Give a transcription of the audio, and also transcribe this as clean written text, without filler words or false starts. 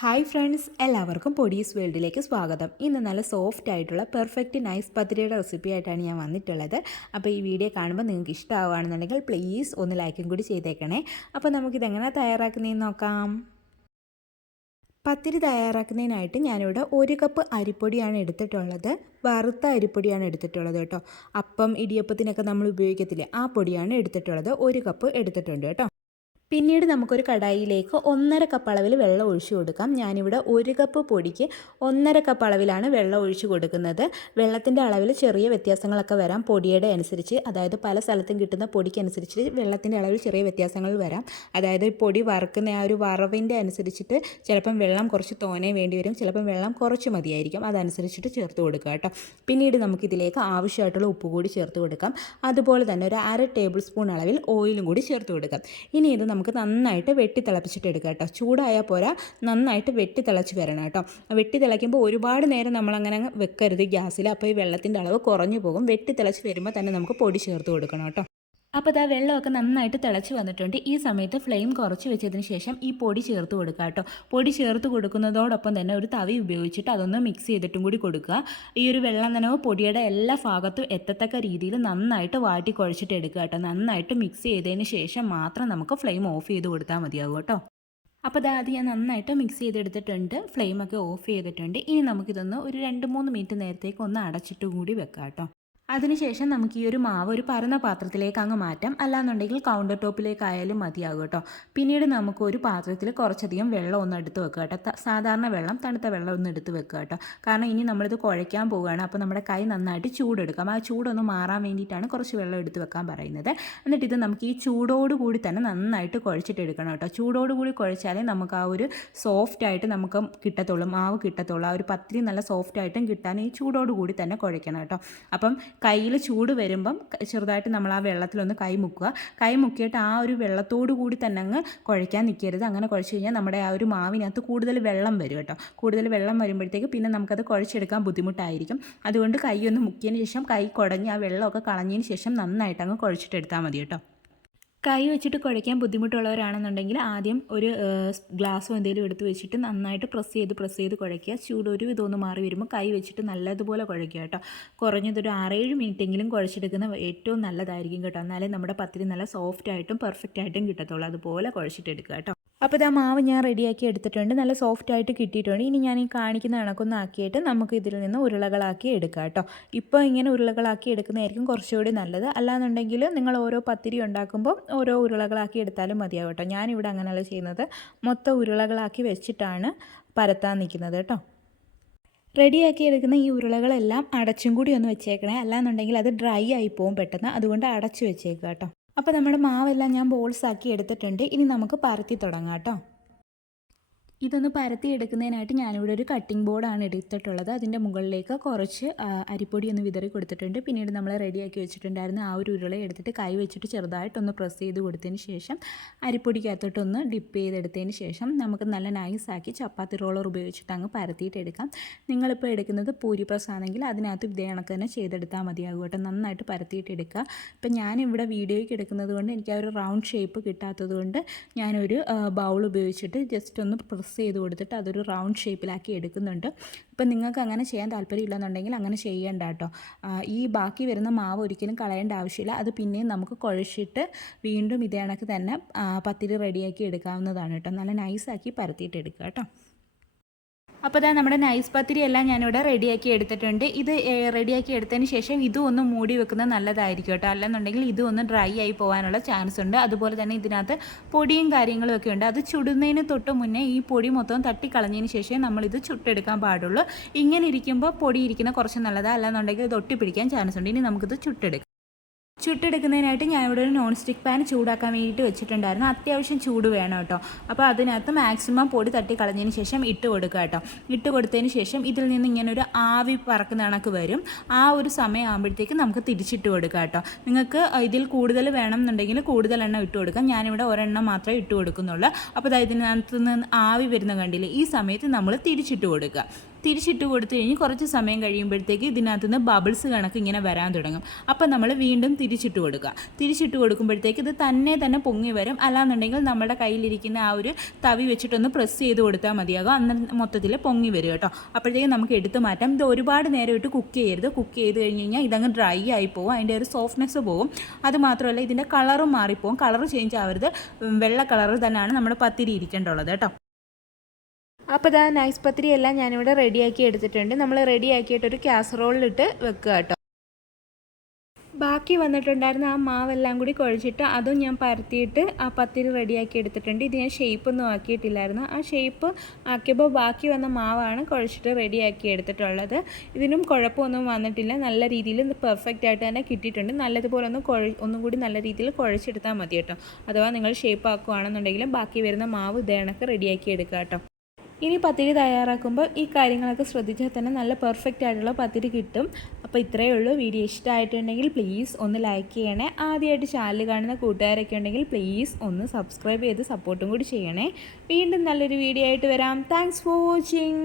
Hi friends, എല്ലാവർക്കും പൊടീസ് വേൾഡിലേക്ക് സ്വാഗതം. ഇന്ന് നല്ല സോഫ്റ്റ് ആയിട്ടുള്ള പെർഫെക്റ്റ് നൈസ് പത്തിരിയുടെ റെസിപ്പി ആയിട്ടാണ് ഞാൻ വന്നിട്ടുള്ളത്. അപ്പോൾ ഈ വീഡിയോ കാണുമ്പോൾ നിങ്ങൾക്ക് ഇഷ്ടമാവുകയാണെന്നുണ്ടെങ്കിൽ പ്ലീസ് ഒന്ന് ലൈക്കും കൂടി ചെയ്തേക്കണേ. അപ്പോൾ നമുക്കിതെങ്ങനെ തയ്യാറാക്കുന്നതെന്ന് നോക്കാം. പത്തിരി തയ്യാറാക്കുന്നതിനായിട്ട് ഞാനിവിടെ 1 കപ്പ് അരിപ്പൊടിയാണ് എടുത്തിട്ടുള്ളത്. വറുത്ത അരിപ്പൊടിയാണ് എടുത്തിട്ടുള്ളത് കേട്ടോ. അപ്പം ഇടിയപ്പത്തിനൊക്കെ നമ്മൾ ഉപയോഗിക്കത്തില്ലേ, ആ പൊടിയാണ് എടുത്തിട്ടുള്ളത്. 1 കപ്പ് എടുത്തിട്ടുണ്ട് കേട്ടോ. പിന്നീട് നമുക്കൊരു കടായിലേക്ക് 1.5 കപ്പ് അളവിൽ വെള്ളം ഒഴിച്ചു കൊടുക്കാം. ഞാനിവിടെ 1 കപ്പ് പൊടിക്ക് 1.5 കപ്പ് അളവിലാണ് വെള്ളം ഒഴിച്ചു കൊടുക്കുന്നത്. വെള്ളത്തിൻ്റെ അളവിൽ ചെറിയ വ്യത്യാസങ്ങളൊക്കെ വരാം പൊടിയുടെ അനുസരിച്ച്. അതായത് പല സ്ഥലത്തും കിട്ടുന്ന പൊടിക്കനുസരിച്ച് വെള്ളത്തിൻ്റെ അളവിൽ ചെറിയ വ്യത്യാസങ്ങൾ വരാം. അതായത് പൊടി വറുക്കുന്ന ആ ഒരു വറവിൻ്റെ അനുസരിച്ചിട്ട് ചിലപ്പം വെള്ളം കുറച്ച് തോനെ വേണ്ടി വരും, ചിലപ്പം വെള്ളം കുറച്ച് മതിയായിരിക്കും. അതനുസരിച്ചിട്ട് ചേർത്ത് കൊടുക്കുക കേട്ടോ. പിന്നീട് നമുക്കിതിലേക്ക് ആവശ്യമായിട്ടുള്ള ഉപ്പ് കൂടി ചേർത്ത് കൊടുക്കാം. അതുപോലെ തന്നെ ഒരു 1/2 ടേബിൾ സ്പൂൺ അളവിൽ ഓയിലും കൂടി ചേർത്ത് കൊടുക്കാം. ഇനി ഇത് നമുക്ക് നന്നായിട്ട് വെട്ടി തിളപ്പിച്ചിട്ട് എടുക്കാം കേട്ടോ. ചൂടായാൽ പോരാ, നന്നായിട്ട് വെട്ടി തിളച്ച് വരണം കേട്ടോ. വെട്ടി തിളയ്ക്കുമ്പോൾ ഒരുപാട് നേരം നമ്മളങ്ങനെ വെക്കരുത് ഗ്യാസിൽ. അപ്പോൾ ഈ വെള്ളത്തിൻ്റെ അളവ് കുറഞ്ഞു പോകും. വെട്ടി തിളച്ച് വരുമ്പോൾ തന്നെ നമുക്ക് പൊടി ചേർത്ത് കൊടുക്കണം കേട്ടോ. അപ്പോൾ ഇതാ വെള്ളമൊക്കെ നന്നായിട്ട് തിളച്ച് വന്നിട്ടുണ്ട്. ഈ സമയത്ത് ഫ്ലെയിം കുറച്ച് വെച്ചതിന് ശേഷം ഈ പൊടി ചേർത്ത് കൊടുക്കുക കേട്ടോ. പൊടി ചേർത്ത് കൊടുക്കുന്നതോടൊപ്പം തന്നെ ഒരു തവി ഉപയോഗിച്ചിട്ട് അതൊന്ന് മിക്സ് ചെയ്തിട്ടും കൂടി കൊടുക്കുക. ഈ ഒരു വെള്ളം നനവ് പൊടിയുടെ എല്ലാ ഭാഗത്തും എത്തത്തക്ക രീതിയിൽ നന്നായിട്ട് വാട്ടി കുഴച്ചിട്ട് എടുക്കുക കേട്ടോ. നന്നായിട്ട് മിക്സ് ചെയ്തതിന് ശേഷം മാത്രം നമുക്ക് ഫ്ലെയിം ഓഫ് ചെയ്ത് കൊടുത്താൽ മതിയാകും കേട്ടോ. അപ്പോൾ അത് ഞാൻ നന്നായിട്ട് മിക്സ് ചെയ്തെടുത്തിട്ടുണ്ട്. ഫ്ലെയിമൊക്കെ ഓഫ് ചെയ്തിട്ടുണ്ട്. ഇനി നമുക്കിതൊന്ന് ഒരു 2-3 മിനിറ്റ് നേരത്തേക്ക് ഒന്ന് അടച്ചിട്ട് കൂടി വെക്കാം കേട്ടോ. അതിനുശേഷം നമുക്ക് ഈ ഒരു മാവ് ഒരു പരന്ന പാത്രത്തിലേക്ക് അങ്ങ് മാറ്റാം. അല്ലാന്നുണ്ടെങ്കിൽ കൗണ്ടർ ടോപ്പിലേക്കായാലും മതിയാകും കേട്ടോ. പിന്നീട് നമുക്ക് ഒരു പാത്രത്തിൽ കുറച്ചധികം വെള്ളം ഒന്ന് എടുത്ത് വെക്കുക കേട്ടോ. സാധാരണ വെള്ളം, തണുത്ത വെള്ളം ഒന്ന് എടുത്ത് വെക്കുക കേട്ടോ. കാരണം ഇനി നമ്മളിത് കുഴയ്ക്കാൻ പോവുകയാണ്. അപ്പോൾ നമ്മുടെ കൈ നന്നായിട്ട് ചൂടെടുക്കാം. ആ ചൂടൊന്ന് മാറാൻ വേണ്ടിയിട്ടാണ് കുറച്ച് വെള്ളം എടുത്ത് വെക്കാൻ പറയുന്നത്. എന്നിട്ട് ഇത് നമുക്ക് ഈ ചൂടോടുകൂടി തന്നെ നന്നായിട്ട് കുഴച്ചിട്ടെടുക്കണം കേട്ടോ. ചൂടോടുകൂടി കുഴച്ചാലേ നമുക്ക് ആ ഒരു സോഫ്റ്റായിട്ട് നമുക്ക് കിട്ടത്തുള്ളൂ, മാവ് കിട്ടത്തുള്ളൂ. ആ ഒരു പത്തിരി നല്ല സോഫ്റ്റായിട്ടും കിട്ടാൻ ഈ ചൂടോടുകൂടി തന്നെ കുഴയ്ക്കണം കേട്ടോ. അപ്പം കയ്യിൽ ചൂട് വരുമ്പം ചെറുതായിട്ട് നമ്മൾ ആ വെള്ളത്തിലൊന്ന് കൈ മുക്കുക. കൈ മുക്കിയിട്ട് ആ ഒരു വെള്ളത്തോടു കൂടി തന്നെ അങ്ങ് കുഴയ്ക്കാൻ നിൽക്കരുത്. അങ്ങനെ കുഴച്ച് കഴിഞ്ഞാൽ നമ്മുടെ ആ ഒരു മാവിനകത്ത് കൂടുതൽ വെള്ളം വരും കേട്ടോ. കൂടുതൽ വെള്ളം വരുമ്പോഴത്തേക്ക് പിന്നെ നമുക്കത് കുഴച്ചെടുക്കാൻ ബുദ്ധിമുട്ടായിരിക്കും. അതുകൊണ്ട് കൈ ഒന്ന് മുക്കിയതിന് ശേഷം കൈ കുടഞ്ഞ് ആ വെള്ളമൊക്കെ കളഞ്ഞതിന് ശേഷം നന്നായിട്ട് അങ്ങ് കുഴച്ചിട്ടെടുത്താൽ മതി കേട്ടോ. കൈ വെച്ചിട്ട് കുഴയ്ക്കാൻ ബുദ്ധിമുട്ടുള്ളവരാണെന്നുണ്ടെങ്കിൽ ആദ്യം ഒരു ഗ്ലാസ്സോ എന്തെങ്കിലും എടുത്ത് വെച്ചിട്ട് നന്നായിട്ട് പ്രസ് ചെയ്ത് കുഴയ്ക്കുക. ചൂട് ഒരു ഇതൊന്ന് മാറി വരുമ്പോൾ കൈ വെച്ചിട്ട് നല്ലതുപോലെ കുഴയ്ക്കുക കേട്ടോ. കുറഞ്ഞതൊരു 6-7 മിനിറ്റെങ്കിലും കുഴച്ചെടുക്കുന്ന ഏറ്റവും നല്ലതായിരിക്കും കേട്ടോ. എന്നാലേ നമ്മുടെ പത്തിരി നല്ല സോഫ്റ്റായിട്ടും പെർഫെക്റ്റായിട്ടും കിട്ടത്തുള്ളൂ. അതുപോലെ കുഴച്ചിട്ടെടുക്കുക കേട്ടോ. അപ്പോൾ ഇതാ മാവ് ഞാൻ റെഡിയാക്കി എടുത്തിട്ടുണ്ട്. നല്ല സോഫ്റ്റായിട്ട് കിട്ടിയിട്ടുണ്ട്. ഇനി ഞാൻ ഈ കാണിക്കുന്ന കണക്കൊന്ന് ആക്കിയിട്ട് നമുക്ക് ഇതിൽ നിന്ന് ഉരുളകളാക്കി എടുക്കാം കേട്ടോ. ഇപ്പോൾ ഇങ്ങനെ ഉരുളകളാക്കി എടുക്കുന്നതായിരിക്കും കുറച്ചുകൂടി നല്ലത്. അല്ലാന്നുണ്ടെങ്കിൽ നിങ്ങൾ ഓരോ പത്തിരി ഉണ്ടാക്കുമ്പോൾ ഓരോ ഉരുളകളാക്കി എടുത്താലും മതിയാവും കേട്ടോ. ഞാനിവിടെ അങ്ങനെയല്ല ചെയ്യുന്നത്, മൊത്തം ഉരുളകളാക്കി വെച്ചിട്ടാണ് പരത്താൻ നിൽക്കുന്നത് കേട്ടോ. റെഡിയാക്കി എടുക്കുന്ന ഈ ഉരുളകളെല്ലാം അടച്ചും കൂടി ഒന്ന് വെച്ചേക്കണേ. അല്ലാന്നുണ്ടെങ്കിൽ അത് ഡ്രൈ ആയി പോകും പെട്ടെന്ന്. അതുകൊണ്ട് അടച്ചു വെച്ചേക്കുക കേട്ടോ. അപ്പോൾ നമ്മുടെ മാവെല്ലാം ഞാൻ ബോൾസാക്കി എടുത്തിട്ടുണ്ട്. ഇനി നമുക്ക് പരത്തി തുടങ്ങാം കേട്ടോ. ഇതൊന്ന് പരത്തി എടുക്കുന്നതിനായിട്ട് ഞാനിവിടെ ഒരു കട്ടിംഗ് ബോർഡാണ് എടുത്തിട്ടുള്ളത്. അതിൻ്റെ മുകളിലേക്ക് കുറച്ച് അരിപ്പൊടി ഒന്ന് വിതറി കൊടുത്തിട്ടുണ്ട്. പിന്നീട് നമ്മൾ റെഡിയാക്കി വെച്ചിട്ടുണ്ടായിരുന്ന ആ ഒരു ഉരുള എടുത്തിട്ട് കൈ വെച്ചിട്ട് ചെറുതായിട്ടൊന്ന് പ്രസ് ചെയ്ത് കൊടുത്തതിന് ശേഷം അരിപ്പൊടിക്കകത്തോട്ടൊന്ന് ഡിപ്പ് ചെയ്തെടുത്തതിന് ശേഷം നമുക്ക് നല്ല നൈസാക്കി ചപ്പാത്തി റോളർ ഉപയോഗിച്ചിട്ട് അങ്ങ് പരത്തിയിട്ട് എടുക്കാം. നിങ്ങളിപ്പോൾ എടുക്കുന്നത് പൂരി പ്രസ് ആണെങ്കിൽ അതിനകത്ത് ഇതേ കണക്ക് തന്നെ ചെയ്തെടുത്താൽ മതിയാകും കേട്ടോ. നന്നായിട്ട് പരത്തിയിട്ട് എടുക്കുക. ഇപ്പം ഞാനിവിടെ വീഡിയോയ്ക്ക് എടുക്കുന്നത് കൊണ്ട് എനിക്ക് ആ ഒരു റൗണ്ട് ഷേപ്പ് കിട്ടാത്തത് കൊണ്ട് ഞാനൊരു ബൗൾ ഉപയോഗിച്ചിട്ട് ജസ്റ്റ് ഒന്ന് പ്രസ് ചെയ്ത് കൊടുത്തിട്ട് അതൊരു റൗണ്ട് ഷേപ്പിലാക്കി എടുക്കുന്നുണ്ട്. ഇപ്പം നിങ്ങൾക്ക് അങ്ങനെ ചെയ്യാൻ താല്പര്യമില്ലെന്നുണ്ടെങ്കിൽ അങ്ങനെ ചെയ്യേണ്ട കേട്ടോ. ഈ ബാക്കി വരുന്ന മാവ് ഒരിക്കലും കളയേണ്ട ആവശ്യമില്ല. അത് പിന്നെയും നമുക്ക് കുഴച്ചിട്ട് വീണ്ടും ഇതേ കണക്ക് തന്നെ പത്തിരി റെഡിയാക്കി എടുക്കാവുന്നതാണ് കേട്ടോ. നല്ല നൈസാക്കി പരത്തിയിട്ട് എടുക്കുക കേട്ടോ. അപ്പോൾ ഇതാ നമ്മുടെ നൈസ് പത്തിരി എല്ലാം ഞാനിവിടെ റെഡിയാക്കി എടുത്തിട്ടുണ്ട്. ഇത് റെഡിയാക്കി എടുത്തതിന് ശേഷം ഇതും ഒന്ന് മൂടി വെക്കുന്നത് നല്ലതായിരിക്കും കേട്ടോ. അല്ലെന്നുണ്ടെങ്കിൽ ഇതും ഒന്ന് ഡ്രൈ ആയി പോകാനുള്ള ചാൻസ് ഉണ്ട്. അതുപോലെ തന്നെ ഇതിനകത്ത് പൊടിയും കാര്യങ്ങളും ഒക്കെ ഉണ്ട്. അത് ചുടുന്നതിന് തൊട്ട് മുന്നേ ഈ പൊടി മൊത്തം തട്ടിക്കളഞ്ഞതിന് ശേഷമേ നമ്മളിത് ചുട്ടെടുക്കാൻ പാടുള്ളൂ. ഇങ്ങനെ ഇരിക്കുമ്പോൾ പൊടി ഇരിക്കുന്ന കുറച്ച് നല്ലതാണ്. അല്ലെന്നുണ്ടെങ്കിൽ ഇത് ഒട്ടിപ്പിടിക്കാൻ ചാൻസ് ഉണ്ട്. ഇനി നമുക്കിത് ചുട്ടെടുക്കാം. ചുട്ടെടുക്കുന്നതിനായിട്ട് ഞാനിവിടെ ഒരു നോൺ സ്റ്റിക്ക് പാൻ ചൂടാക്കാൻ വേണ്ടിയിട്ട് വെച്ചിട്ടുണ്ടായിരുന്നു. അത്യാവശ്യം ചൂട് വേണം കേട്ടോ. അപ്പോൾ അതിനകത്ത് മാക്സിമം പൊടി തട്ടി കളഞ്ഞതിന് ശേഷം ഇട്ട് കൊടുക്കുക കേട്ടോ. ഇട്ട് കൊടുത്തതിന് ശേഷം ഇതിൽ നിന്ന് ഇങ്ങനെ ഒരു ആവി പറക്കുന്ന കണക്ക് വരും. ആ ഒരു സമയം ആകുമ്പോഴത്തേക്ക് നമുക്ക് തിരിച്ചിട്ട് കൊടുക്കുക കേട്ടോ. നിങ്ങൾക്ക് ഇതിൽ കൂടുതൽ വേണം എന്നുണ്ടെങ്കിൽ കൂടുതൽ എണ്ണം ഇട്ട് കൊടുക്കാം. ഞാനിവിടെ ഒരെണ്ണം മാത്രമേ ഇട്ട് കൊടുക്കുന്നുള്ളൂ. അപ്പോൾ ഇതിനകത്ത് നിന്ന് ആവി വരുന്ന കണ്ടില്ലേ, ഈ സമയത്ത് നമ്മൾ തിരിച്ചിട്ട് കൊടുക്കുക. തിരിച്ചിട്ട് കൊടുത്തു കഴിഞ്ഞ് കുറച്ച് സമയം കഴിയുമ്പോഴത്തേക്ക് ഇതിനകത്തുനിന്ന് ബബിൾസ് കണക്ക് ഇങ്ങനെ വരാൻ തുടങ്ങും. അപ്പോൾ നമ്മൾ വീണ്ടും തിരിച്ചിട്ട് കൊടുക്കുക. തിരിച്ചിട്ട് കൊടുക്കുമ്പോഴത്തേക്ക് ഇത് തന്നെ പൊങ്ങി വരും. അല്ലാന്നുണ്ടെങ്കിൽ നമ്മുടെ കയ്യിലിരിക്കുന്ന ആ ഒരു തവി വെച്ചിട്ടൊന്ന് പ്രസ് ചെയ്ത് കൊടുത്താൽ മതിയാകും. അന്ന് മൊത്തത്തിൽ പൊങ്ങി വരും കേട്ടോ. അപ്പോഴത്തേക്ക് നമുക്ക് എടുത്ത് മാറ്റാം. ഇത് ഒരുപാട് നേരം ഇട്ട് കുക്ക് ചെയ്യരുത്. കുക്ക് ചെയ്ത് കഴിഞ്ഞ് കഴിഞ്ഞാൽ ഇതങ്ങ് ഡ്രൈ ആയി പോകും, അതിൻ്റെ ഒരു സോഫ്റ്റ്നെസ് പോകും. അതുമാത്രമല്ല ഇതിൻ്റെ കളറും മാറിപ്പോകും. കളർ ചേഞ്ച് ആവരുത്, വെള്ള കളറിൽ തന്നെയാണ് നമ്മുടെ പത്തിരി ഇരിക്കേണ്ടുള്ളത് കേട്ടോ. അപ്പോൾ ഇതാ നൈസ് പത്തിരി എല്ലാം ഞാനിവിടെ റെഡിയാക്കി എടുത്തിട്ടുണ്ട്. നമ്മൾ റെഡിയാക്കിയിട്ടൊരു കാസറോളിലിട്ട് വെക്കുക കേട്ടോ. ബാക്കി വന്നിട്ടുണ്ടായിരുന്ന ആ മാവെല്ലാം കൂടി കുഴച്ചിട്ട് അതും ഞാൻ പരത്തിയിട്ട് ആ പത്തിരി റെഡിയാക്കി എടുത്തിട്ടുണ്ട്. ഇത് ഞാൻ ഷേപ്പൊന്നും ആക്കിയിട്ടില്ലായിരുന്നു. ആ ഷേപ്പ് ആക്കിയപ്പോൾ ബാക്കി വന്ന മാവാണ് കുഴച്ചിട്ട് റെഡിയാക്കി എടുത്തിട്ടുള്ളത്. ഇതിനും കുഴപ്പമൊന്നും വന്നിട്ടില്ല. നല്ല രീതിയിൽ പെർഫെക്റ്റ് ആയിട്ട് തന്നെ കിട്ടിയിട്ടുണ്ട്. നല്ലതുപോലെ ഒന്നും കൂടി നല്ല രീതിയിൽ കുഴച്ചെടുത്താൽ മതി കേട്ടോ. അഥവാ നിങ്ങൾ ഷേപ്പ് ആക്കുകയാണെന്നുണ്ടെങ്കിൽ ബാക്കി വരുന്ന മാവ് ഇതേ കണക്ക് റെഡിയാക്കി എടുക്കുക കേട്ടോ. ഇനി പത്തിരി തയ്യാറാക്കുമ്പോൾ ഈ കാര്യങ്ങളൊക്കെ ശ്രദ്ധിച്ചാൽ തന്നെ നല്ല പെർഫെക്റ്റ് ആയിട്ടുള്ള പത്തിരി കിട്ടും. അപ്പോൾ ഇത്രയേ ഉള്ളൂ. വീഡിയോ ഇഷ്ടമായിട്ടുണ്ടെങ്കിൽ പ്ലീസ് ഒന്ന് ലൈക്ക് ചെയ്യണേ. ആദ്യമായിട്ട് ചാനൽ കാണുന്ന കൂട്ടുകാരൊക്കെ ഉണ്ടെങ്കിൽ പ്ലീസ് ഒന്ന് സബ്സ്ക്രൈബ് ചെയ്ത് സപ്പോർട്ടും കൂടി ചെയ്യണേ. വീണ്ടും നല്ലൊരു വീഡിയോ ആയിട്ട് വരാം. Thanks for watching.